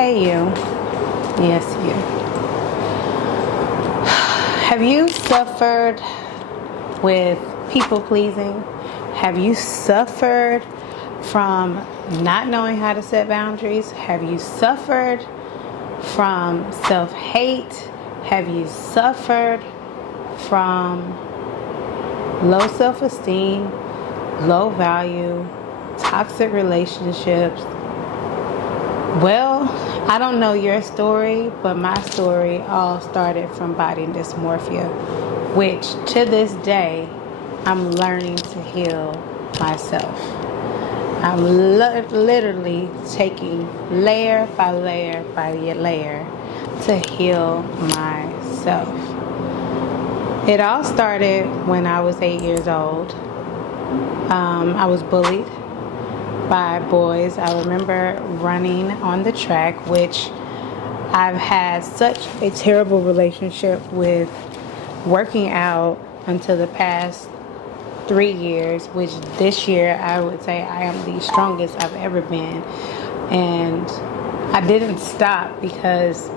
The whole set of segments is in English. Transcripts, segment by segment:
Hey, you. Yes, you. Have you suffered with people pleasing? Have you suffered from not knowing how to set boundaries? Have you suffered from self hate? Have you suffered from low self esteem, low value, toxic relationships? Well, I don't know your story, but my story all started from body dysmorphia, which to this day, I'm learning to heal myself. I'm literally taking layer by layer by layer to heal myself. It all started when I was 8 years old. I was bullied by boys. I remember running on the track, which I've had such a terrible relationship with working out until the past 3 years, which this year I would say I am the strongest I've ever been. And I didn't stop because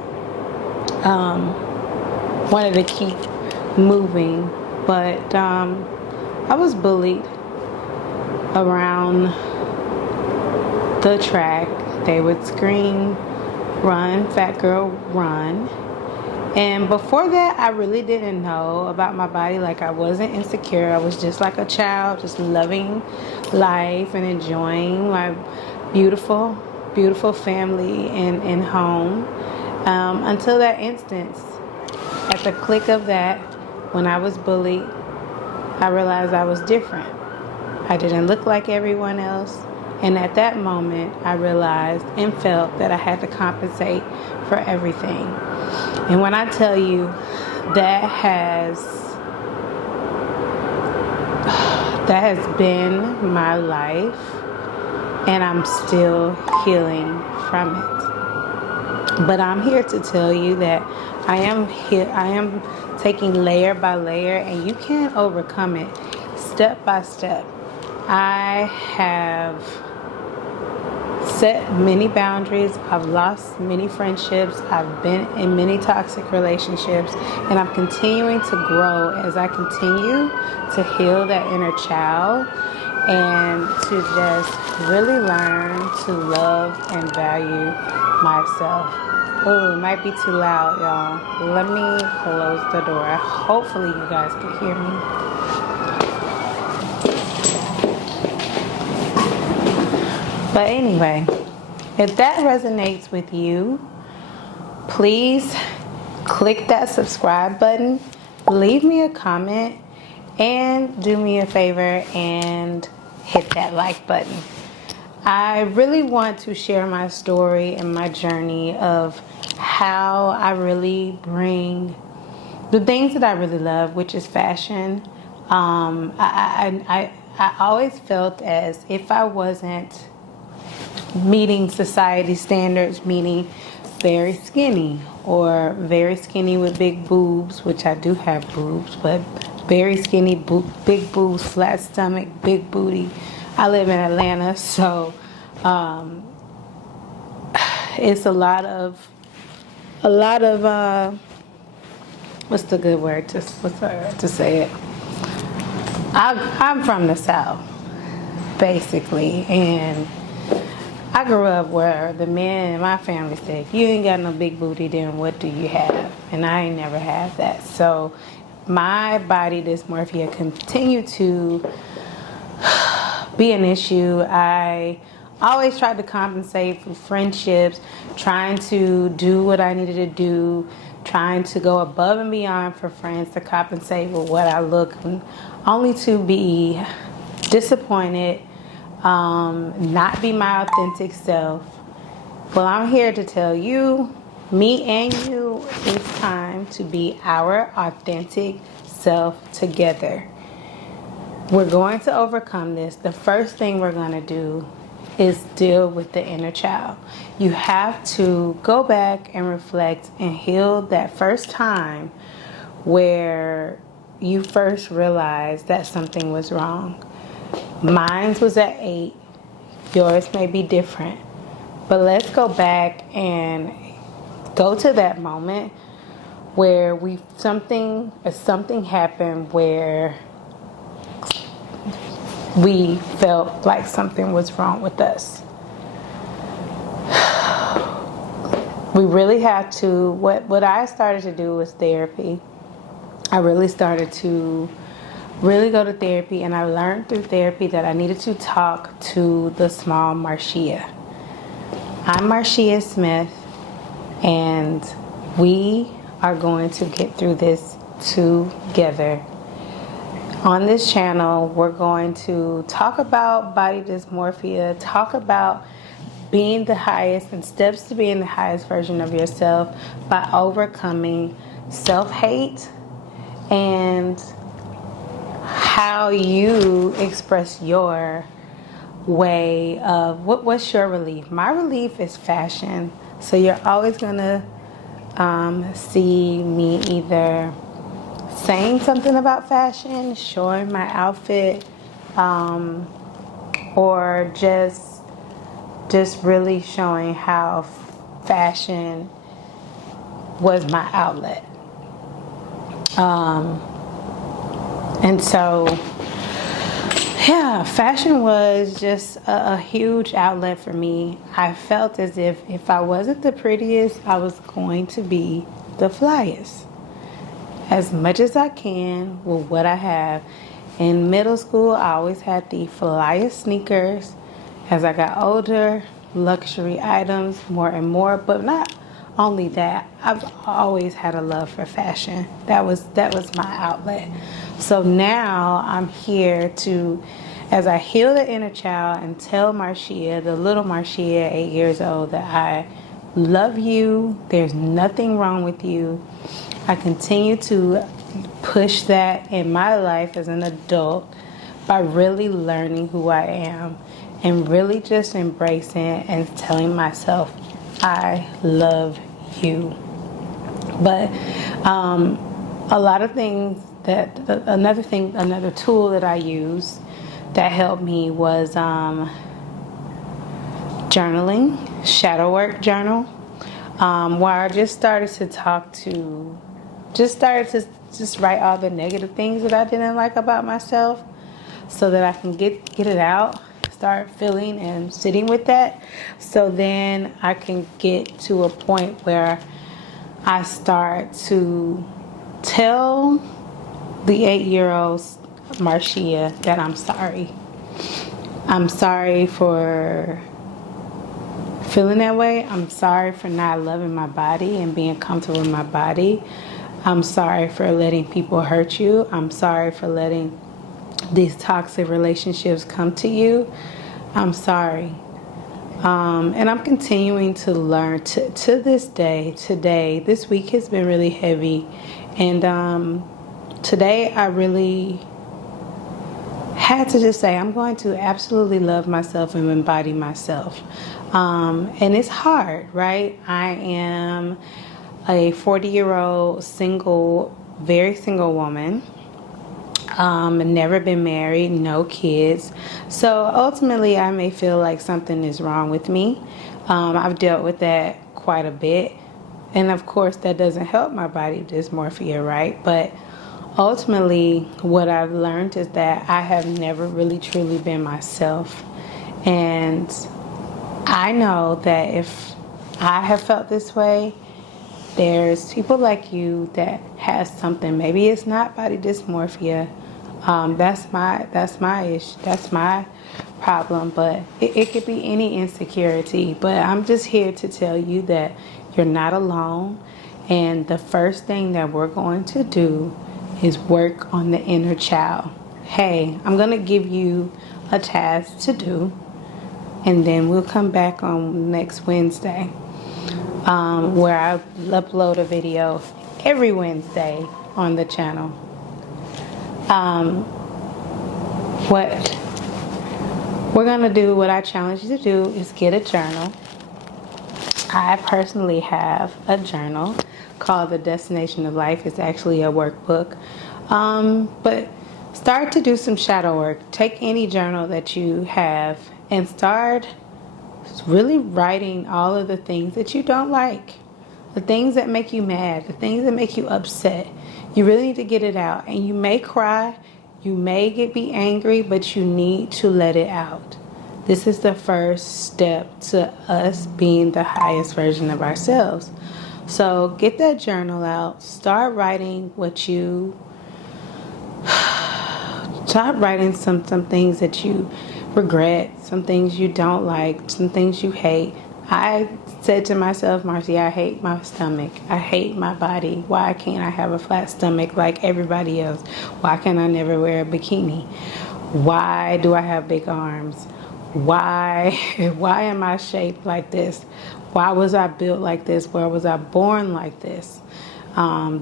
wanted to keep moving, but I was bullied around the track. They would scream, "Run, fat girl, run." And before that, I really didn't know about my body. Like, I wasn't insecure. I was just like a child, just loving life and enjoying my beautiful, beautiful family and home. Until that instance, at the click of that, when I was bullied, I realized I was different. I didn't look like everyone else. And at that moment, I realized and felt that I had to compensate for everything. And when I tell you that has been my life, and I'm still healing from it. But I'm here to tell you that I am taking layer by layer, and you can overcome it step by step. I have set many boundaries. I've lost many friendships. I've been in many toxic relationships, and I'm continuing to grow as I continue to heal that inner child and to just really learn to love and value myself. Oh, it might be too loud, y'all. Let me close the door. Hopefully you guys can hear me. But anyway, if that resonates with you, please click that subscribe button, leave me a comment, and do me a favor and hit that like button. I really want to share my story and my journey of how I really bring the things that I really love, which is fashion. I always felt as if I wasn't meeting society standards, meaning very skinny or very skinny with big boobs, which I do have boobs, but very skinny, big boobs, flat stomach, big booty. I live in Atlanta, so it's a lot of what's the good word to say it? I'm from the South, basically, and I grew up where the men in my family said, "If you ain't got no big booty, then what do you have?" And I ain't never had that. So my body dysmorphia continued to be an issue. I always tried to compensate for friendships, trying to do what I needed to do, trying to go above and beyond for friends to compensate for what I look, only to be disappointed, not be my authentic self. Well, I'm here to tell you, me and you, it's time to be our authentic self together. We're going to overcome this. The first thing we're going to do is deal with the inner child. You have to go back and reflect and heal that first time where you first realized that something was wrong. Mine was at 8. Yours may be different. But let's go back and go to that moment where something happened where we felt like something was wrong with us. We really had to, what I started to do was therapy. I really started to really go to therapy, and I learned through therapy that I needed to talk to the small Marcia. I'm Marcia Smith, and we are going to get through this together. On this channel, we're going to talk about body dysmorphia, talk about being the highest and steps to being the highest version of yourself by overcoming self-hate and how you express your way of what's your relief. My relief is fashion. So you're always gonna see me either saying something about fashion, showing my outfit, or just really showing how fashion was my outlet. And so, yeah, fashion was just a huge outlet for me. I felt as if I wasn't the prettiest, I was going to be the flyest. As much as I can with what I have. In middle school, I always had the flyest sneakers. As I got older, luxury items more and more, but not only that, I've always had a love for fashion. That was my outlet. So now I'm here to, as I heal the inner child and tell Marcia, the little Marcia, 8 years old, that I love you. There's nothing wrong with you. I continue to push that in my life as an adult by really learning who I am and really just embracing and telling myself, I love you. But a lot of things another tool that I used that helped me was journaling, shadow work journal, where I just started to write all the negative things that I didn't like about myself so that I can get it out, start feeling and sitting with that, so then I can get to a point where I start to tell the 8-year-old Marcia that I'm sorry. I'm sorry for feeling that way. I'm sorry for not loving my body and being comfortable in my body. I'm sorry for letting people hurt you. I'm sorry for letting these toxic relationships come to you. I'm sorry. And I'm continuing to learn to this day. Today, this week has been really heavy. And today I really had to just say, I'm going to absolutely love myself and embody myself. And it's hard, right? I am a 40-year-old very single woman. Never been married, no kids. So ultimately, I may feel like something is wrong with me. I've dealt with that quite a bit. And of course, that doesn't help my body dysmorphia, right? But ultimately, what I've learned is that I have never really truly been myself. And I know that if I have felt this way, there's people like you that has something. Maybe it's not body dysmorphia. That's my issue. That's my problem. But it could be any insecurity. But I'm just here to tell you that you're not alone. And the first thing that we're going to do is work on the inner child. Hey, I'm going to give you a task to do. And then we'll come back on next Wednesday. Where I upload a video every Wednesday on the channel. What we're going to do, what I challenge you to do, is get a journal. I personally have a journal called The Destination of Life. It's actually a workbook. But start to do some shadow work. Take any journal that you have and start really writing all of the things that you don't like, the things that make you mad, the things that make you upset. You really need to get it out. And you may cry, you may be angry, but you need to let it out. This is the first step to us being the highest version of ourselves. So get that journal out. Start writing start writing some things that you regret, some things you don't like, some things you hate. I said to myself, Marcy, I hate my stomach. I hate my body. Why can't I have a flat stomach like everybody else? Why can't I never wear a bikini? Why do I have big arms? Why am I shaped like this? Why was I built like this? Where was I born like this?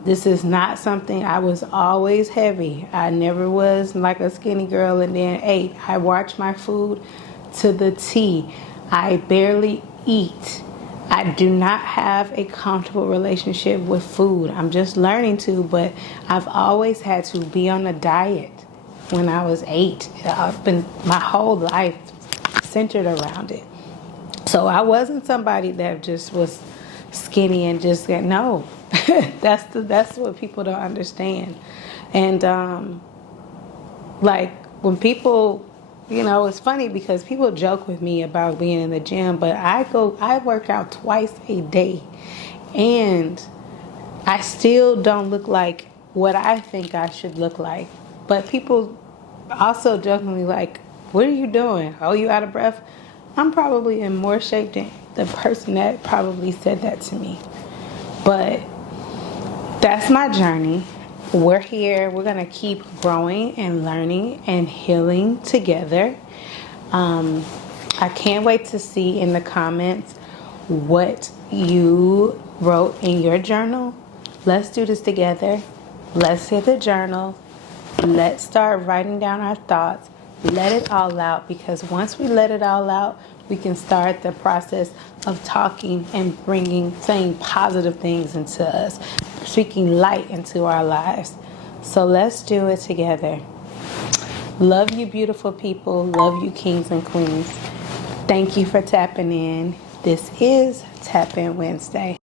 This is not something. I was always heavy. I never was like a skinny girl and then ate. I watch my food to the T. I barely eat. I do not have a comfortable relationship with food. I'm just learning to, but I've always had to be on a diet when I was 8. I've been my whole life centered around it. So I wasn't somebody that just was skinny and just get no. That's what people don't understand. And like when people, it's funny because people joke with me about being in the gym, but I work out twice a day, and I still don't look like what I think I should look like. But people also jokingly like, "What are you doing? Oh, you out of breath?" I'm probably in more shape than the person that probably said that to me. But that's my journey. We're here. We're going to keep growing and learning and healing together. I can't wait to see in the comments what you wrote in your journal. Let's do this together. Let's hit the journal. Let's start writing down our thoughts. Let it all out, because once we let it all out, we can start the process of talking and saying positive things into us, speaking light into our lives. So let's do it together. Love you, beautiful people. Love you, kings and queens. Thank you for tapping in. This is Tap In Wednesday.